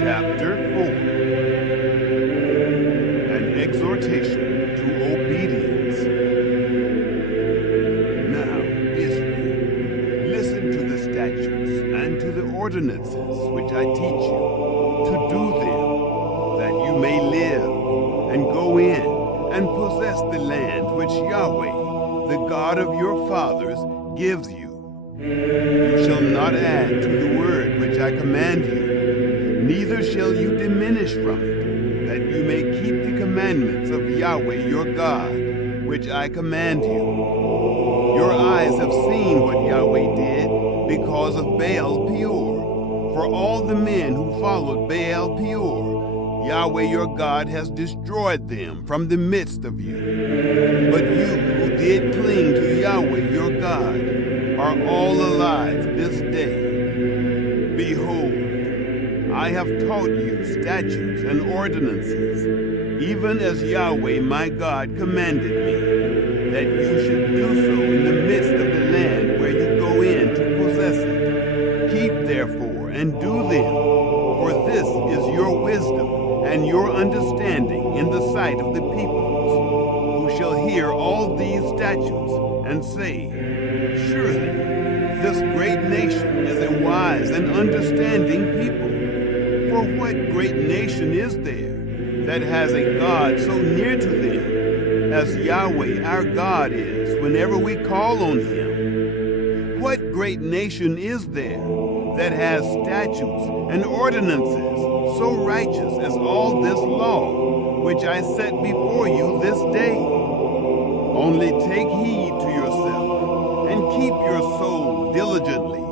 Chapter 4. An exhortation to obedience. Now, Israel, listen to the statutes and to the ordinances which I teach you, to do them, that you may live, and go in and possess the land which Yahweh, the God of your fathers, gives you. You shall not add to the word which I command you, neither shall you diminish from it, that you may keep the commandments of Yahweh your God, which I command you. Your eyes have seen what Yahweh did because of Baal Peor. For all the men who followed Baal Peor, Yahweh your God has destroyed them from the midst of you. But you who did cling to Yahweh your God are all alive this day. Behold, I have taught you statutes and ordinances, even as Yahweh my God commanded me, that you should do so in the midst of the land where you go in to possess it. Keep therefore and do them, for this is your wisdom and your understanding in the sight of the peoples, who shall hear all these statutes and say, surely this great nation is a wise and understanding people. For what great nation is there that has a God so near to them as Yahweh our God is whenever we call on him? What great nation is there that has statutes and ordinances so righteous as all this law, which I set before you this day? Only take heed to yourself, and keep your soul diligently,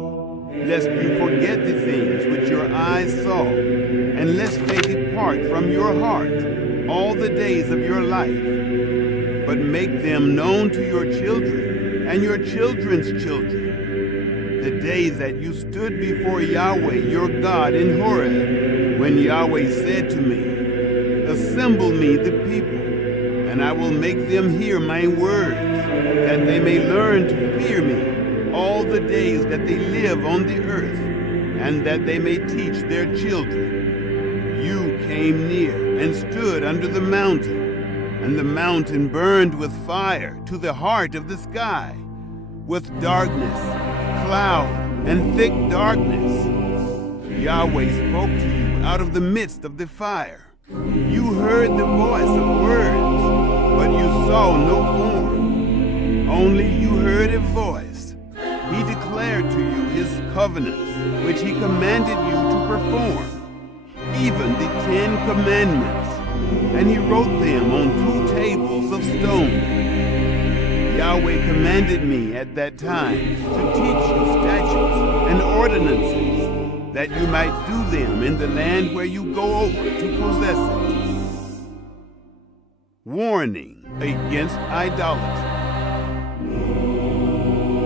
lest you forget the things which your eyes saw, and lest they depart from your heart all the days of your life, but make them known to your children and your children's children, the day that you stood before Yahweh your God in Horeb, when Yahweh said to me, assemble me the people, and I will make them hear my words, that they may learn to fear me all the days that they live on the earth, and that they may teach their children. You came near and stood under the mountain, and the mountain burned with fire to the heart of the sky, with darkness, cloud, and thick darkness. Yahweh spoke to you out of the midst of the fire. You heard the voice of words, but you saw no form. Only you heard a voice. He declared to you his covenants, which he commanded you to perform, even the 10 Commandments, and he wrote them on 2 tables of stone. Yahweh commanded me at that time to teach you statutes and ordinances, that you might do them in the land where you go over to possess it. Warning against idolatry.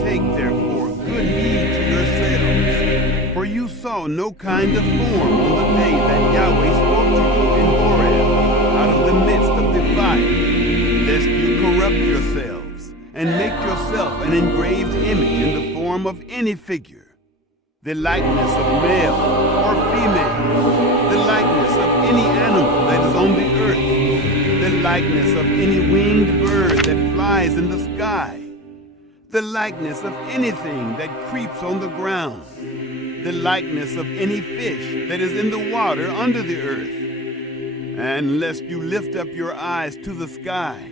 Take therefore good heed to yourselves, for you saw no kind of form on the day that Yahweh spoke to you in Horeb out of the midst of the fire, lest you corrupt yourselves and make yourself an engraved image in the form of any figure, the likeness of male or female, the likeness of any animal that is on the earth, the likeness of any winged bird that flies in the sky, the likeness of anything that creeps on the ground, the likeness of any fish that is in the water under the earth. And lest you lift up your eyes to the sky,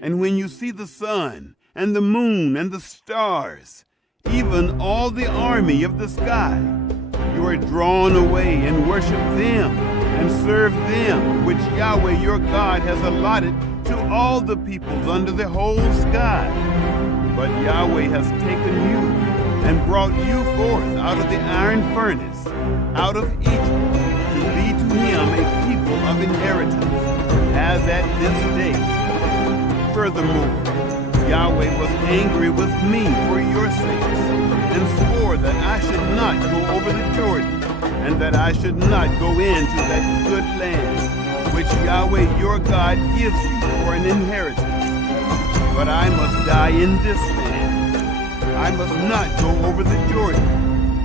and when you see the sun and the moon and the stars, even all the army of the sky, you are drawn away and worship them and serve them, which Yahweh your God has allotted to all the peoples under the whole sky. But Yahweh has taken you and brought you forth out of the iron furnace, out of Egypt, to be to him a people of inheritance, as at this day. Furthermore, Yahweh was angry with me for your sakes, and swore that I should not go over the Jordan, and that I should not go into that good land, which Yahweh your God gives you for an inheritance. But I must die in this land. I must not go over the Jordan,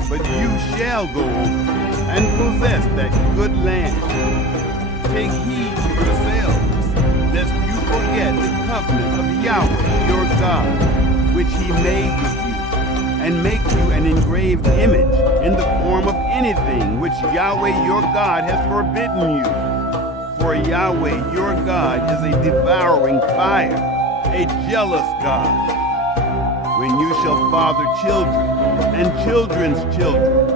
but you shall go over. and possess that good land. Take heed to yourselves, lest you forget the covenant of Yahweh your God, which he made with you, and make you an engraved image in the form of anything which Yahweh your God has forbidden you. For Yahweh your God is a devouring fire, a jealous God. When you shall father children and children's children,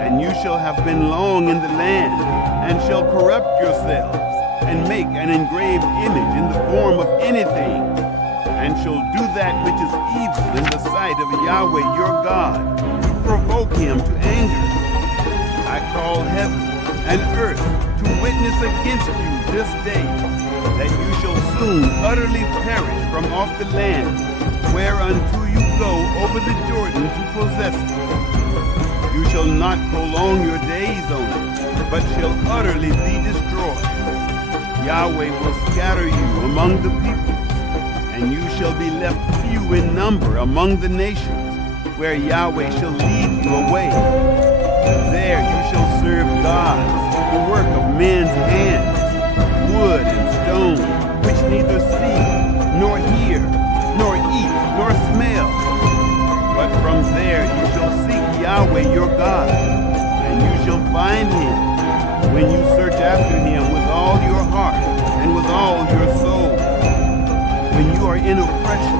and you shall have been long in the land, and shall corrupt yourselves, and make an engraved image in the form of anything, and shall do that which is evil in the sight of Yahweh your God, to provoke him to anger, I call heaven and earth to witness against you this day, that you shall soon utterly perish from off the land, whereunto you go over the Jordan to possess it. You shall not prolong your days on it, but shall utterly be destroyed. Yahweh will scatter you among the peoples, and you shall be left few in number among the nations, where Yahweh shall lead you away. There you shall serve gods, the work of men's hands, wood and stone, which neither see, nor hear, nor eat, nor smell. But from there you shall seek Yahweh your God, and you shall find him, when you search after him with all your heart and with all your soul. When you are in oppression,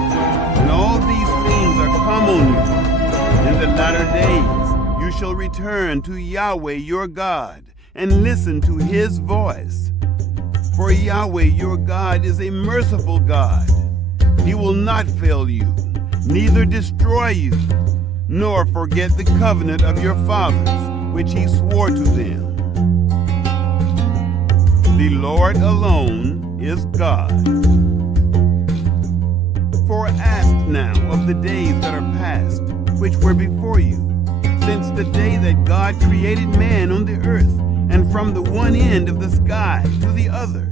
and all these things are come on you, in the latter days you shall return to Yahweh your God, and listen to his voice. For Yahweh your God is a merciful God. He will not fail you, neither destroy you, nor forget the covenant of your fathers, which he swore to them. The Lord alone is God. For ask now of the days that are past, which were before you, since the day that God created man on the earth, and from the one end of the sky to the other,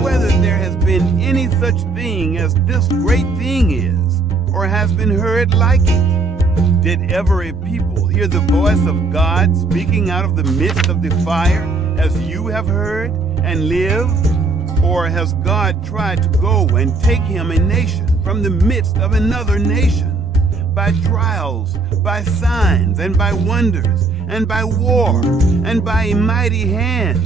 whether there has been any such thing as this great thing is, or has been heard like it. Did ever a people hear the voice of God speaking out of the midst of the fire, as you have heard, and live? Or has God tried to go and take him a nation from the midst of another nation, by trials, by signs, and by wonders, and by war, and by a mighty hand,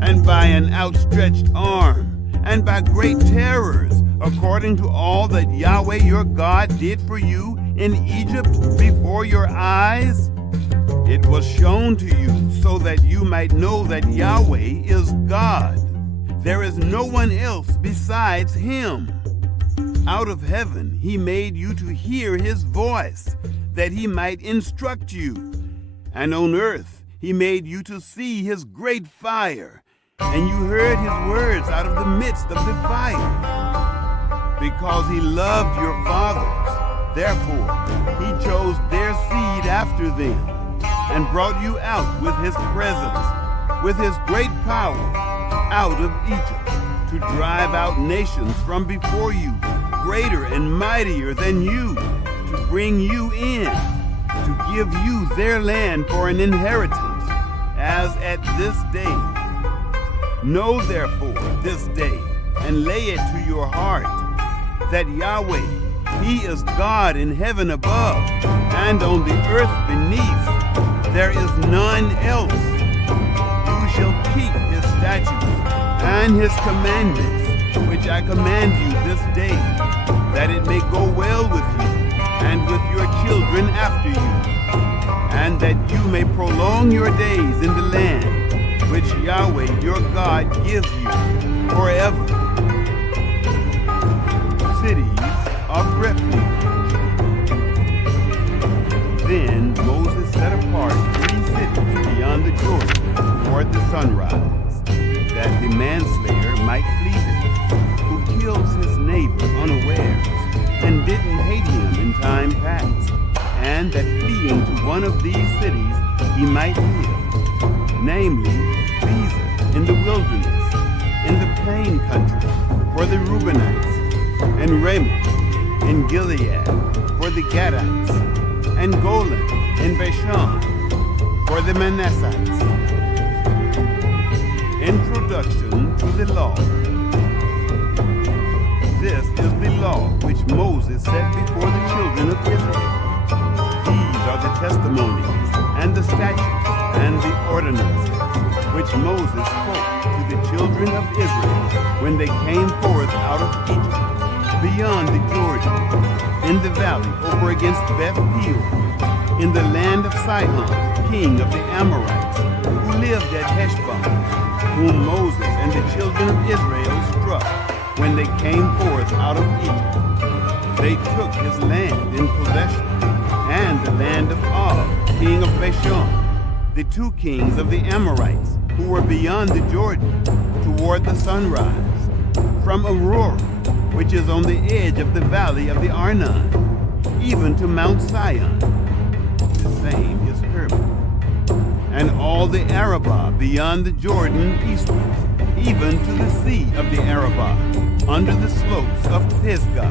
and by an outstretched arm, and by great terrors, according to all that Yahweh your God did for you in Egypt before your eyes? It was shown to you so that you might know that Yahweh is God. There is no one else besides him. Out of heaven he made you to hear his voice, that he might instruct you. And on earth he made you to see his great fire, and you heard his words out of the midst of the fire. Because he loved your fathers, therefore he chose their seed after them, and brought you out with his presence, with his great power, out of Egypt, to drive out nations from before you, greater and mightier than you, to bring you in, to give you their land for an inheritance, as at this day. Know therefore this day, and lay it to your heart, that Yahweh, he is God in heaven above, and on the earth beneath. There is none else. You shall keep his statutes and his commandments, which I command you this day, that it may go well with you, and with your children after you, and that you may prolong your days in the land, which Yahweh your God gives you forever. Cities of refuge. Then Moses set apart 3 cities beyond the Jordan toward the sunrise, that the manslayer might flee them, who kills his neighbor unawares, and didn't hate him in time past, and that fleeing to one of these cities he might live, namely Bezer in the wilderness, in the plain country, for the Reubenites, and Ramoth in Gilead, for the Gadites, and Golan in Bashan, for the Manassites, Introduction to the Law. This is the law which Moses set before the children of Israel. These are the testimonies and the statutes and the ordinances which Moses spoke to the children of Israel when they came forth out of Egypt, beyond the Jordan, in the valley over against Beth Peor, in the land of Sihon, king of the Amorites, who lived at Heshbon, whom Moses and the children of Israel struck when they came forth out of Egypt. They took his land in possession, and the land of Og, king of Bashan, the two kings of the Amorites, who were beyond the Jordan, toward the sunrise, from Aurora, which is on the edge of the valley of the Arnon, even to Mount Sion. The same is Hermon. And all the Arabah beyond the Jordan eastward, even to the sea of the Arabah, under the slopes of Pisgah.